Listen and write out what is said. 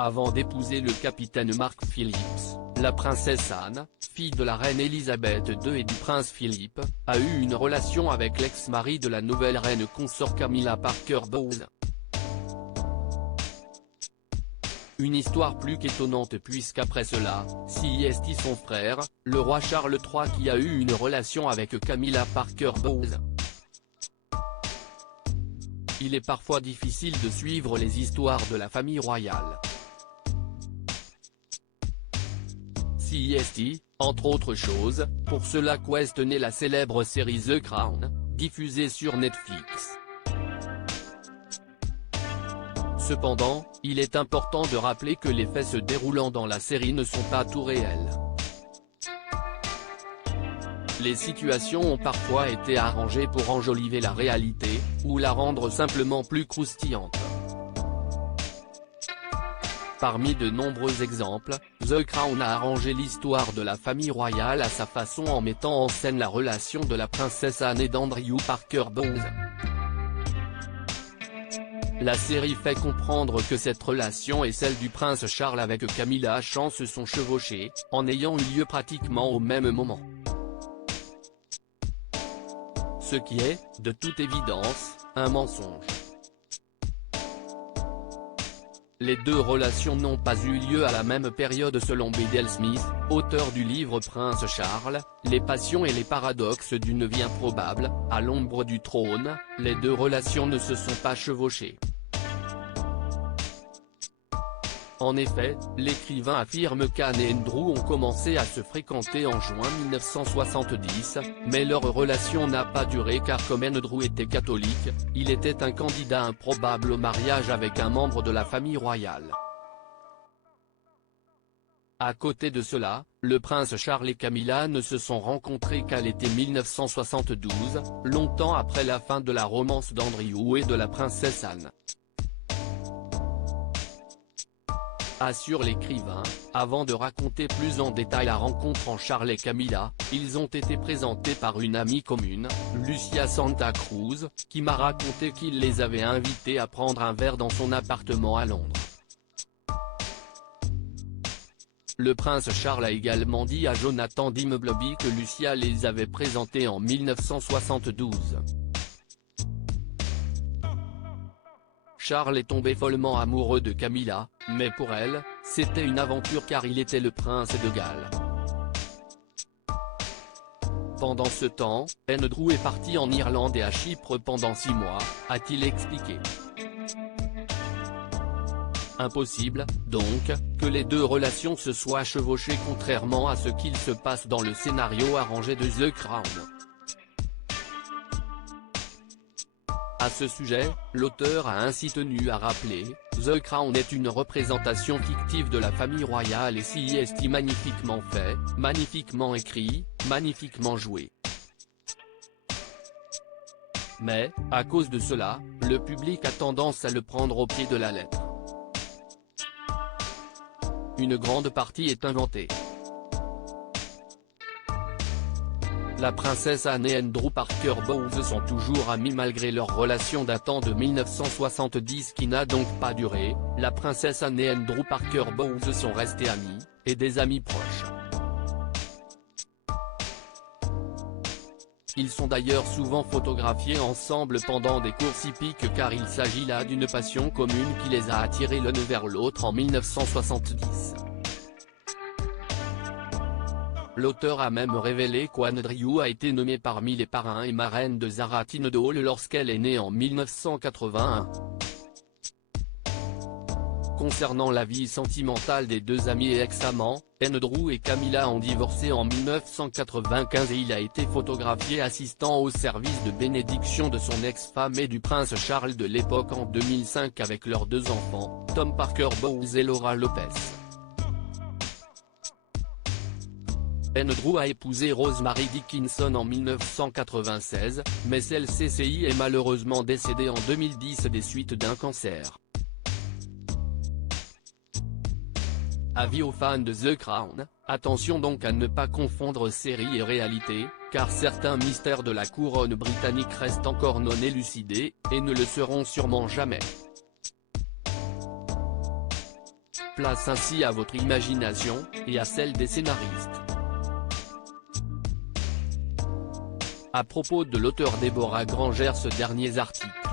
Avant d'épouser le capitaine Mark Phillips, la princesse Anne, fille de la reine Elisabeth II et du prince Philippe, a eu une relation avec l'ex-mari de la nouvelle reine consort Camilla Parker Bowles. Une histoire plus qu'étonnante puisqu'après cela, c'est son frère, le roi Charles III qui a eu une relation avec Camilla Parker Bowles. Il est parfois difficile de suivre les histoires de la famille royale. C'est, entre autres choses, pour cela qu'West naît la célèbre série The Crown, diffusée sur Netflix. Cependant, il est important de rappeler que les faits se déroulant dans la série ne sont pas tout réels. Les situations ont parfois été arrangées pour enjoliver la réalité, ou la rendre simplement plus croustillante. Parmi de nombreux exemples, The Crown a arrangé l'histoire de la famille royale à sa façon en mettant en scène la relation de la princesse Anne et d'Andrew Parker Bowles. La série fait comprendre que cette relation et celle du prince Charles avec Camilla se sont chevauchées, en ayant eu lieu pratiquement au même moment. Ce qui est, de toute évidence, un mensonge. Les deux relations n'ont pas eu lieu à la même période selon Bedell Smith, auteur du livre Prince Charles, les passions et les paradoxes d'une vie improbable. À l'ombre du trône, les deux relations ne se sont pas chevauchées. En effet, l'écrivain affirme qu'Anne et Andrew ont commencé à se fréquenter en juin 1970, mais leur relation n'a pas duré car comme Andrew était catholique, il était un candidat improbable au mariage avec un membre de la famille royale. À côté de cela, le prince Charles et Camilla ne se sont rencontrés qu'à l'été 1972, longtemps après la fin de la romance d'Andrew et de la princesse Anne. Assure l'écrivain, avant de raconter plus en détail la rencontre en Charles et Camilla, ils ont été présentés par une amie commune, Lucia Santa Cruz, qui m'a raconté qu'il les avait invités à prendre un verre dans son appartement à Londres. Le prince Charles a également dit à Jonathan Dimbleby que Lucia les avait présentés en 1972. Charles est tombé follement amoureux de Camilla, mais pour elle, c'était une aventure car il était le prince de Galles. Pendant ce temps, Andrew est parti en Irlande et à Chypre pendant 6 mois, a-t-il expliqué. Impossible, donc, que les deux relations se soient chevauchées contrairement à ce qu'il se passe dans le scénario arrangé de The Crown. À ce sujet, l'auteur a ainsi tenu à rappeler, The Crown est une représentation fictive de la famille royale et c'est magnifiquement fait, magnifiquement écrit, magnifiquement joué. Mais, à cause de cela, le public a tendance à le prendre au pied de la lettre. Une grande partie est inventée. La princesse Anne et Andrew Parker Bowles sont toujours amis malgré leur relation datant de 1970 qui n'a donc pas duré. La princesse Anne et Andrew Parker Bowles sont restés amis, et des amis proches. Ils sont d'ailleurs souvent photographiés ensemble pendant des courses hippiques car il s'agit là d'une passion commune qui les a attirés l'un vers l'autre en 1970. L'auteur a même révélé qu'Andrew a été nommé parmi les parrains et marraines de Zara Tindall lorsqu'elle est née en 1981. Concernant la vie sentimentale des deux amis et ex-amants, Andrew et Camilla ont divorcé en 1995 et il a été photographié assistant au service de bénédiction de son ex-femme et du prince Charles de l'époque en 2005 avec leurs 2 enfants, Tom Parker Bowles et Laura Lopez. Andrew a épousé Rosemary Dickinson en 1996, mais celle-ci est malheureusement décédée en 2010 des suites d'un cancer. Avis aux fans de The Crown, attention donc à ne pas confondre série et réalité, car certains mystères de la couronne britannique restent encore non élucidés, et ne le seront sûrement jamais. place ainsi à votre imagination, et à celle des scénaristes. À propos de l'auteur Déborah Granger, ce dernier article